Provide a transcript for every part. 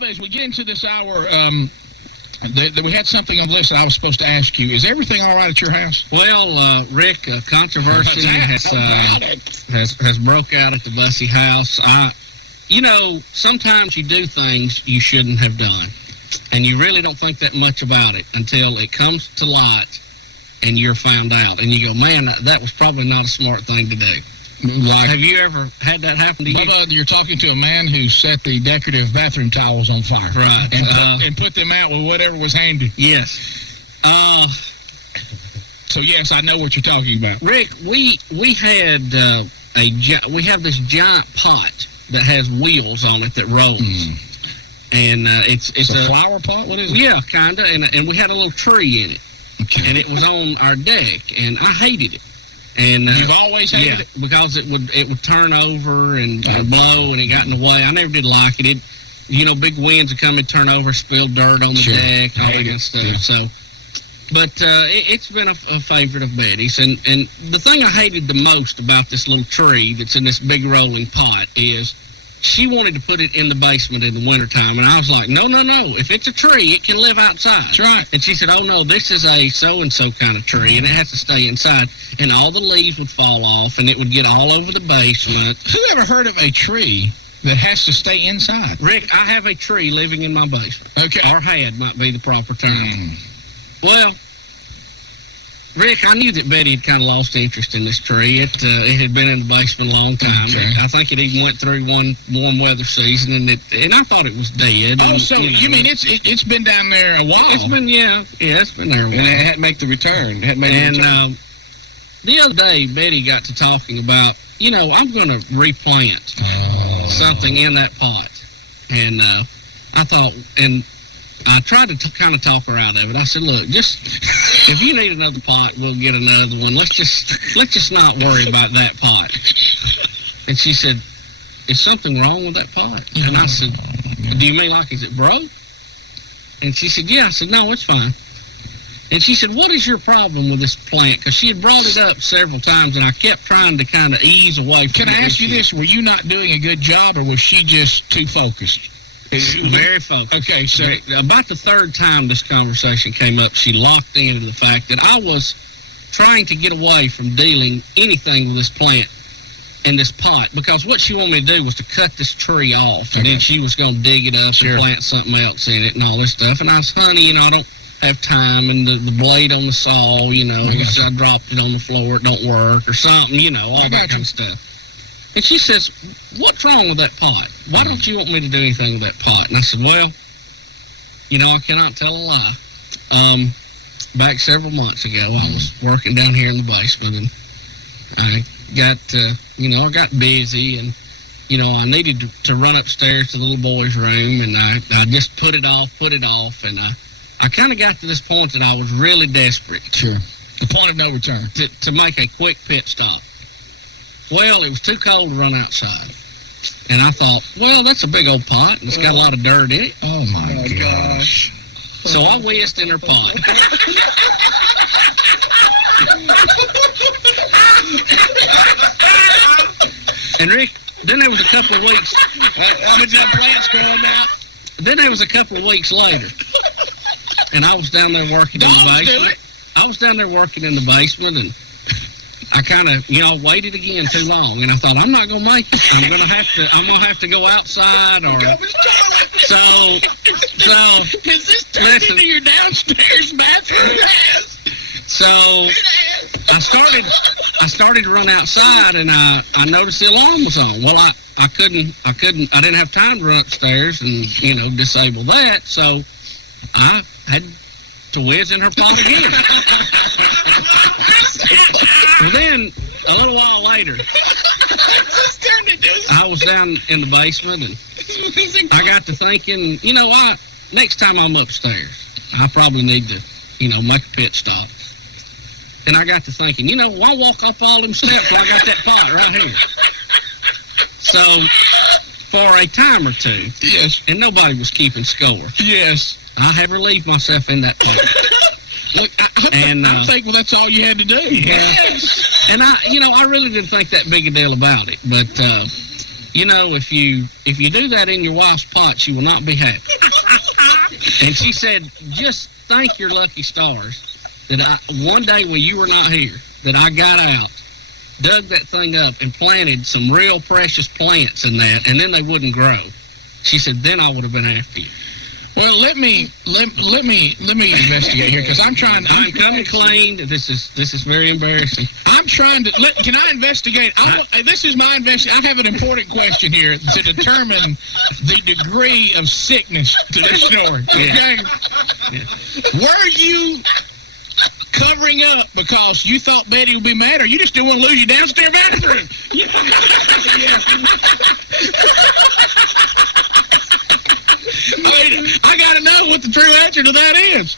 As we get into this hour, we had something on the list that I was supposed to ask you. Is everything all right at your house? Well, Rick, controversy has broke out at the Bussey house. Sometimes you do things you shouldn't have done, and you really don't think that much about it until it comes to light and you're found out, and you go, man, that was probably not a smart thing to do. Have you ever had that happen to you? Bubba, you're talking to a man who set the decorative bathroom towels on fire. Right. And put them out with whatever was handy. Yes. So, yes, I know what you're talking about. Rick, we have this giant pot that has wheels on it that rolls. And it's a flower pot? What is it? Yeah, kind of. And we had a little tree in it. Okay. And it was on our deck, and I hated it. And you've always hated it? Because it would turn over and blow, and it got in the way. I never did like it. Big winds would come and turn over, spill dirt on the deck, all that kind of stuff. Yeah. So, but it's been a favorite of Betty's. And the thing I hated the most about this little tree that's in this big rolling pot is she wanted to put it in the basement in the wintertime. And I was like, no. If it's a tree, it can live outside. That's right. And she said, oh, no, this is a so-and-so kind of tree, and it has to stay inside. And all the leaves would fall off, and it would get all over the basement. Who ever heard of a tree that has to stay inside? Rick, I have a tree living in my basement. Okay. Or had might be the proper term. Well, Rick, I knew that Betty had kind of lost interest in this tree. It had been in the basement a long time. Okay. I think it even went through one warm weather season, and I thought it was dead. Oh, so you mean it's been down there a while? It's been it's been there a while. And it hadn't made the return. The other day, Betty got to talking about, I'm going to replant something in that pot, and I thought, and I tried to kind of talk her out of it. I said, look, just if you need another pot, we'll get another one. Let's just not worry about that pot. And she said, is something wrong with that pot? And I said, do you mean like, is it broke? And she said, yeah. I said, no, it's fine. And she said, what is your problem with this plant? Because she had brought it up several times, and I kept trying to kind of ease away from it. Can I ask you this? Were you not doing a good job, or was she just too focused? Very focused. Okay, so about the third time this conversation came up, she locked into the fact that I was trying to get away from dealing anything with this plant and this pot, because what she wanted me to do was to cut this tree off, and then she was going to dig it up and plant something else in it and all this stuff. And I said, honey, I don't have time, and the blade on the saw, I dropped it on the floor, it don't work, or something, all that kind of stuff. And she says, what's wrong with that pot? Why don't you want me to do anything with that pot? And I said, well, I cannot tell a lie. Back several months ago, I was working down here in the basement, and I got, I got busy, and, I needed to run upstairs to the little boy's room, and I just put it off, and I kind of got to this point that I was really desperate. Sure. The point of no return. To make a quick pit stop. Well, it was too cold to run outside. And I thought, well, that's a big old pot, and it's got a lot of dirt in it. Oh, my gosh. So I whizzed in her pot. And Rick, then there was a couple of weeks. How much that plant's growing out? Then there was a couple of weeks later. And I was down there working in the basement. I was down there working in the basement, and I kind of, waited again too long, and I thought, I'm not going to make it. I'm going to have to go outside, or so. Is this turned into your downstairs bathroom? Yes. So I started to run outside, and I noticed the alarm was on. Well, I didn't have time to run upstairs and, disable that, so I had to whiz in her pot again. Well, then, a little while later, I was down in the basement, and I got to thinking, next time I'm upstairs, I probably need to, make a pit stop. And I got to thinking, why walk up all them steps when I got that pot right here? So, for a time or two, yes, and nobody was keeping score. Yes. I have relieved myself in that pot. Look, I'm thankful that's all you had to do. Yes. And I really didn't think that big a deal about it. But you know, if you do that in your wife's pot, you will not be happy. And she said, just thank your lucky stars that one day when you were not here, that I got out, dug that thing up, and planted some real precious plants in that, and then they wouldn't grow. She said, then I would have been after you. Well, let me investigate here, because I'm coming clean. This is very embarrassing. I'm trying to can I investigate? This is my investigation. I have an important question here to determine the degree of sickness to this story. Okay? Yeah. Were you covering up because you thought Betty would be mad, or you just didn't want to lose your downstairs bathroom? I mean, I got to know what the true answer to that is.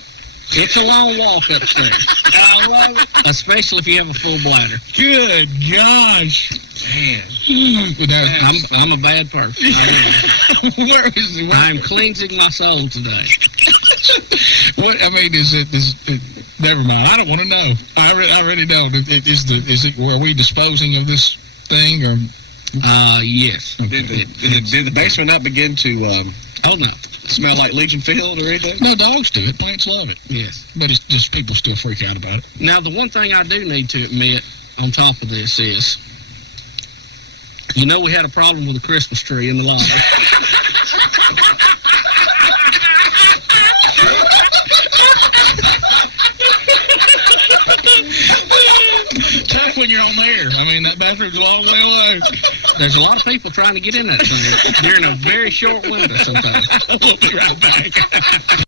It's a long walk upstairs. I love it. Especially if you have a full bladder. Good gosh. Man. I'm a bad person. Where is it? I'm cleansing my soul today. What, I mean, is it never mind. I don't want to know. I really don't. Were we disposing of this thing, or? Yes. Okay. Did the basement not begin to oh, no. smell like Legion Field or anything? No, dogs do it. Plants love it. Yes. But it's just people still freak out about it. Now, the one thing I do need to admit on top of this is, you know, we had a problem with the Christmas tree in the lobby. Tough when you're on there. I mean, that bathroom's a long way away. There's a lot of people trying to get in that thing during a very short window sometimes. We'll be right back.